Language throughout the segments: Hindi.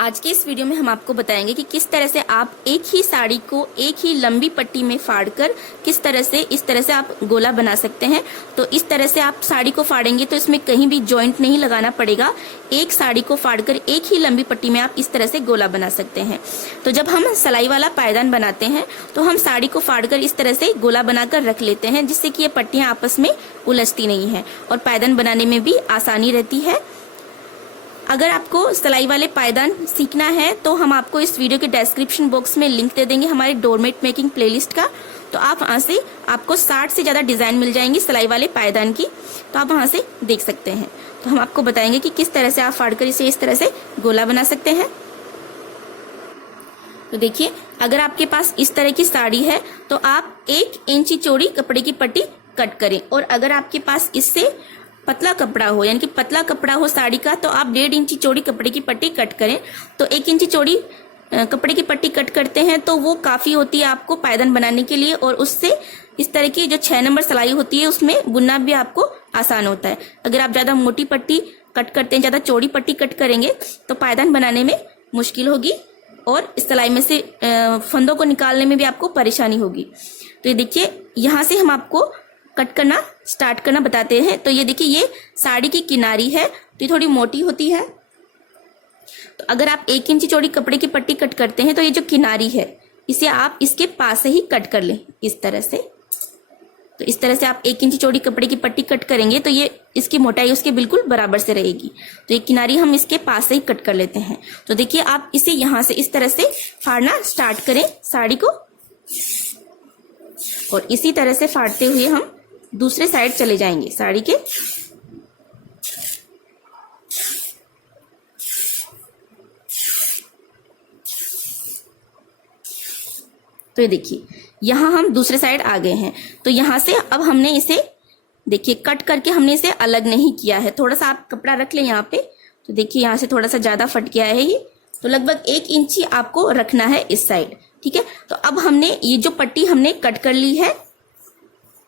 आज के इस वीडियो में हम आपको बताएंगे कि किस तरह से आप एक ही साड़ी को एक ही लंबी पट्टी में फाड़कर किस तरह से इस तरह से आप गोला बना सकते हैं। तो इस तरह से आप साड़ी को फाड़ेंगे तो इसमें कहीं भी जॉइंट नहीं लगाना पड़ेगा। एक साड़ी को फाड़कर एक ही लंबी पट्टी में आप इस तरह से गोला बना सकते हैं। तो जब हम सिलाई वाला पायदान बनाते हैं तो हम साड़ी को फाड़कर इस तरह से गोला बनाकर रख लेते हैं, जिससे कि ये पट्टियां आपस में उलझती नहीं है और पायदान बनाने में भी आसानी रहती है। अगर आपको सिलाई वाले पायदान सीखना है तो हम आपको इस वीडियो के डिस्क्रिप्शन बॉक्स में लिंक दे देंगे हमारे डोरमेट मेकिंग प्लेलिस्ट का। तो आप वहां से आपको 60 से ज्यादा डिजाइन मिल जाएंगी सिलाई वाले पायदान की, तो आप वहां से देख सकते हैं। तो हम आपको बताएंगे कि किस तरह से आप फाड़कर इसे इस तरह से गोला बना सकते हैं। तो देखिए, अगर आपके पास इस तरह की साड़ी है तो आप 1 इंची चौड़ी कपड़े की पट्टी कट करें, और अगर आपके पास इससे पतला कपड़ा हो यानी कि पतला कपड़ा हो साड़ी का तो आप 1.5 इंची चौड़ी कपड़े की पट्टी कट करें। तो 1 इंची चौड़ी कपड़े की पट्टी कट करते हैं तो वो काफी होती है आपको पायदान बनाने के लिए, और उससे इस तरह की जो 6 नंबर सिलाई होती है उसमें बुनना भी आपको आसान होता है। अगर आप ज्यादा मोटी पट्टी कट करते हैं, ज्यादा चौड़ी पट्टी कट करेंगे तो पायदान बनाने में मुश्किल होगी और इस सिलाई में से फंदों को निकालने में भी आपको परेशानी होगी। तो ये देखिए, यहाँ से हम आपको कट करना स्टार्ट करना बताते हैं। तो ये देखिए, ये साड़ी की किनारी है तो ये थोड़ी मोटी होती है। तो अगर आप 1 इंची चौड़ी कपड़े की पट्टी कट करते हैं तो ये जो किनारी है इसे आप इसके पास से ही कट कर लें इस तरह से। तो इस तरह से आप 1 इंची चौड़ी कपड़े की पट्टी कट करेंगे तो ये इसकी मोटाई उसके बिल्कुल बराबर से रहेगी। तो ये किनारी हम इसके पास से ही कट कर लेते हैं। तो देखिए, आप इसे यहाँ से इस तरह से फाड़ना स्टार्ट करें साड़ी को, और इसी तरह से फाड़ते हुए हम दूसरे साइड चले जाएंगे साड़ी के। तो ये देखिए, यहां हम दूसरे साइड आ गए हैं। तो यहां से अब हमने इसे देखिए कट करके हमने इसे अलग नहीं किया है। थोड़ा सा आप कपड़ा रख लें यहाँ पे। तो देखिए, यहाँ से थोड़ा सा ज्यादा फट गया है ये, तो लगभग 1 इंची आपको रखना है इस साइड। ठीक है, तो अब हमने ये जो पट्टी हमने कट कर ली है,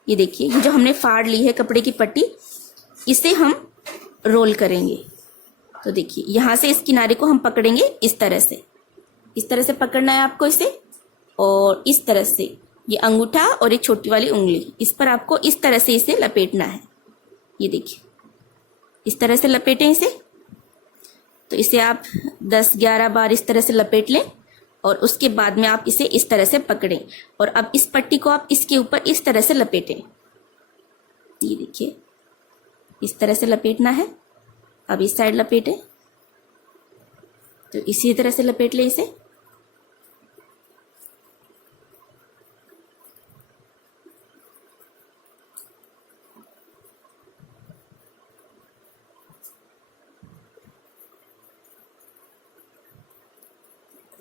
ये देखिए, ये जो हमने फाड़ ली है कपड़े की पट्टी, इसे हम रोल करेंगे। तो देखिए, यहां से इस किनारे को हम पकड़ेंगे इस तरह से पकड़ना है आपको इसे, और इस तरह से ये अंगूठा और एक छोटी वाली उंगली इस पर आपको इस तरह से इसे लपेटना है। ये देखिए, इस तरह से लपेटें इसे। तो इसे आप 10-11 बार इस तरह से लपेट लें, और उसके बाद में आप इसे इस तरह से पकड़ें, और अब इस पट्टी को आप इसके ऊपर इस तरह से लपेटें। ये देखिए, इस तरह से लपेटना है। अब इस साइड लपेटें, तो इसी तरह से लपेट लें इसे।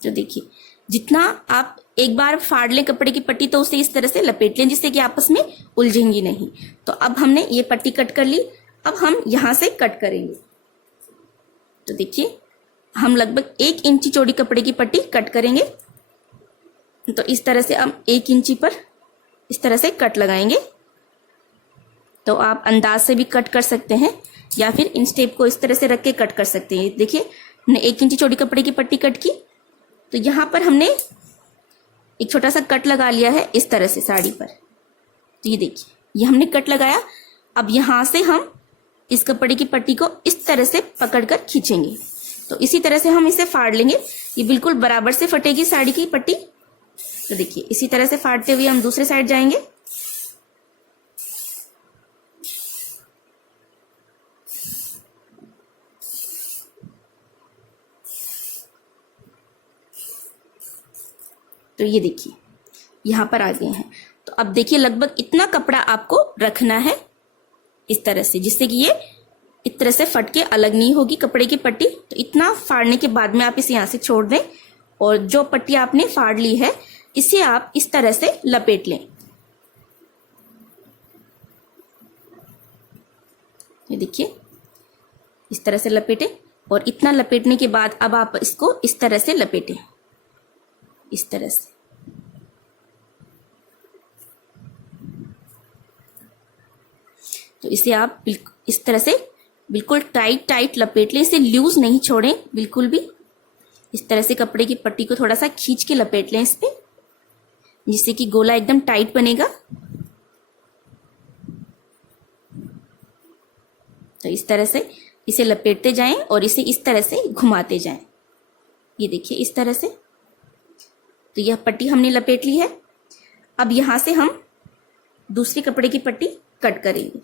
तो देखिए, जितना आप एक बार फाड़ लें कपड़े की पट्टी तो उसे इस तरह से लपेट लें जिससे कि आपस में उलझेंगी नहीं। तो अब हमने ये पट्टी कट कर ली, अब हम यहां से कट करेंगे। तो देखिए, हम लगभग 1 इंची चौड़ी कपड़े की पट्टी कट करेंगे। तो इस तरह से हम 1 इंची पर इस तरह से कट लगाएंगे। तो आप अंदाज से भी कट कर सकते हैं या फिर इन स्टेप को इस तरह से रख के कट कर सकते हैं। देखिए, हमने 1 इंची चौड़ी कपड़े की पट्टी कट की, तो यहां पर हमने एक छोटा सा कट लगा लिया है इस तरह से साड़ी पर। तो ये देखिए, ये हमने कट लगाया। अब यहां से हम इस कपड़े की पट्टी को इस तरह से पकड़कर खींचेंगे। तो इसी तरह से हम इसे फाड़ लेंगे। ये बिल्कुल बराबर से फटेगी साड़ी की पट्टी। तो देखिए, इसी तरह से फाड़ते हुए हम दूसरे साइड जाएंगे। तो ये देखिए, यहां पर आ गए हैं। तो अब देखिए, लगभग इतना कपड़ा आपको रखना है इस तरह से, जिससे कि ये इस तरह से फट के अलग नहीं होगी कपड़े की पट्टी। तो इतना फाड़ने के बाद में आप इसे यहां से छोड़ दें, और जो पट्टी आपने फाड़ ली है इसे आप इस तरह से लपेट लें। ये देखिए, इस तरह से लपेटें, और इतना लपेटने के बाद अब आप इसको इस तरह से लपेटें, इस तरह से। तो इसे आप इस तरह से बिल्कुल टाइट लपेट लें, इसे लूज नहीं छोड़ें बिल्कुल भी। इस तरह से कपड़े की पट्टी को थोड़ा सा खींच के लपेट लें इस पे, जिससे कि गोला एकदम टाइट बनेगा। तो इस तरह से इसे लपेटते जाएं और इसे इस तरह से घुमाते जाएं। ये देखिए इस तरह से। तो यह पट्टी हमने लपेट ली है। अब यहां से हम दूसरे कपड़े की पट्टी कट करेंगे।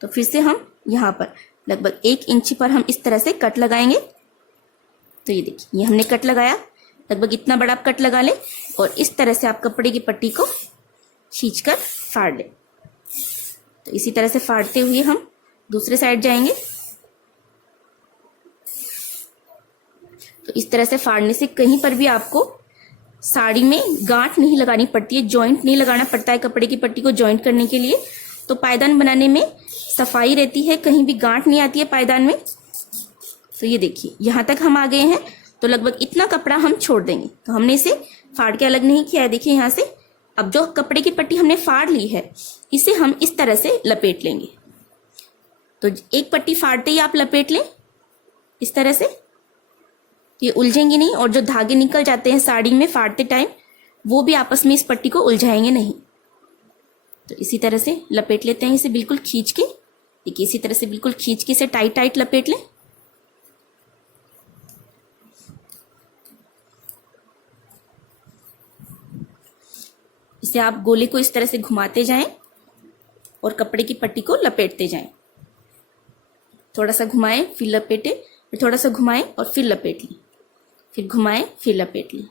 तो फिर से हम यहाँ पर लगभग 1 इंच पर हम इस तरह से कट लगाएंगे। तो ये देखिए, ये हमने कट लगाया, लगभग इतना बड़ा आप कट लगा लें और इस तरह से आप कपड़े की पट्टी को खींचकर फाड़ लें। तो इसी तरह से फाड़ते हुए हम दूसरे साइड जाएंगे। तो इस तरह से फाड़ने से कहीं पर भी आपको साड़ी में गांठ नहीं लगानी पड़ती है, जॉइंट नहीं लगाना पड़ता है कपड़े की पट्टी को जॉइंट करने के लिए। तो पायदान बनाने में सफाई रहती है, कहीं भी गांठ नहीं आती है पायदान में। तो ये देखिए यहां तक हम आ गए हैं। तो लगभग इतना कपड़ा हम छोड़ देंगे। तो हमने इसे फाड़ के अलग नहीं किया है, देखिए यहां से। अब जो कपड़े की पट्टी हमने फाड़ ली है, इसे हम इस तरह से लपेट लेंगे। तो एक पट्टी फाड़ते ही आप लपेट लें इस तरह से, ये उलझेंगी नहीं और जो धागे निकल जाते हैं साड़ी में फाड़ते टाइम, वो भी आपस में इस पट्टी को उलझाएंगे नहीं। तो इसी तरह से लपेट लेते हैं इसे बिल्कुल खींच के। देखिए इसी तरह से बिल्कुल खींच के इसे टाइट टाइट लपेट लें। इसे आप गोले को इस तरह से घुमाते जाएं और कपड़े की पट्टी को लपेटते जाएं। थोड़ा सा घुमाएं फिर लपेटें, फिर थोड़ा सा घुमाएं और फिर लपेट लें, फिर घुमाएं फिर लपेट लें।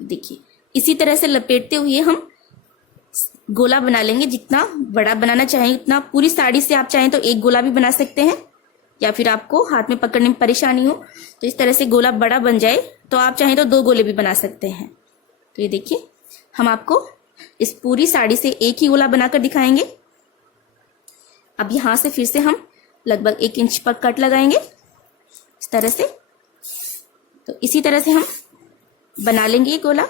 देखिए इसी तरह से लपेटते हुए हम गोला बना लेंगे। जितना बड़ा बनाना चाहें उतना, पूरी साड़ी से आप चाहें तो एक गोला भी बना सकते हैं, या फिर आपको हाथ में पकड़ने में परेशानी हो तो इस तरह से गोला बड़ा बन जाए तो आप चाहें तो 2 गोले भी बना सकते हैं। तो ये देखिए हम आपको इस पूरी साड़ी से एक ही गोला बनाकर दिखाएंगे। अब यहां से फिर से हम लगभग 1 इंच पर कट लगाएंगे इस तरह से। तो इसी तरह से हम बना लेंगे ये गोला।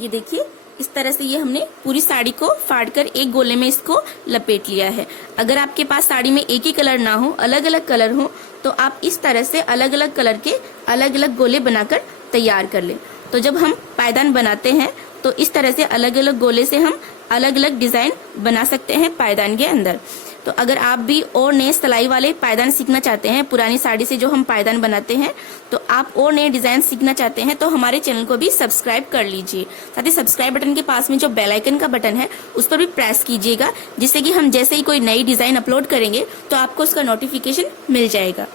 ये देखिए इस तरह से ये हमने पूरी साड़ी को फाड़कर एक गोले में इसको लपेट लिया है। अगर आपके पास साड़ी में एक ही कलर ना हो, अलग अलग कलर हो, तो आप इस तरह से अलग अलग कलर के अलग अलग गोले बनाकर तैयार कर लें। तो जब हम पायदान बनाते हैं तो इस तरह से अलग अलग गोले से हम अलग अलग डिजाइन बना सकते हैं पायदान के अंदर। तो तो अगर आप भी और नए सिलाई वाले पायदान सीखना चाहते हैं, पुरानी साड़ी से जो हम पायदान बनाते हैं, तो आप और नए डिजाइन सीखना चाहते हैं तो हमारे चैनल को भी सब्सक्राइब कर लीजिए। साथ ही सब्सक्राइब बटन के पास में जो बेल आइकन का बटन है उस पर भी प्रेस कीजिएगा, जिससे कि हम जैसे ही कोई नई डिजाइन अपलोड करेंगे तो आपको उसका नोटिफिकेशन मिल जाएगा।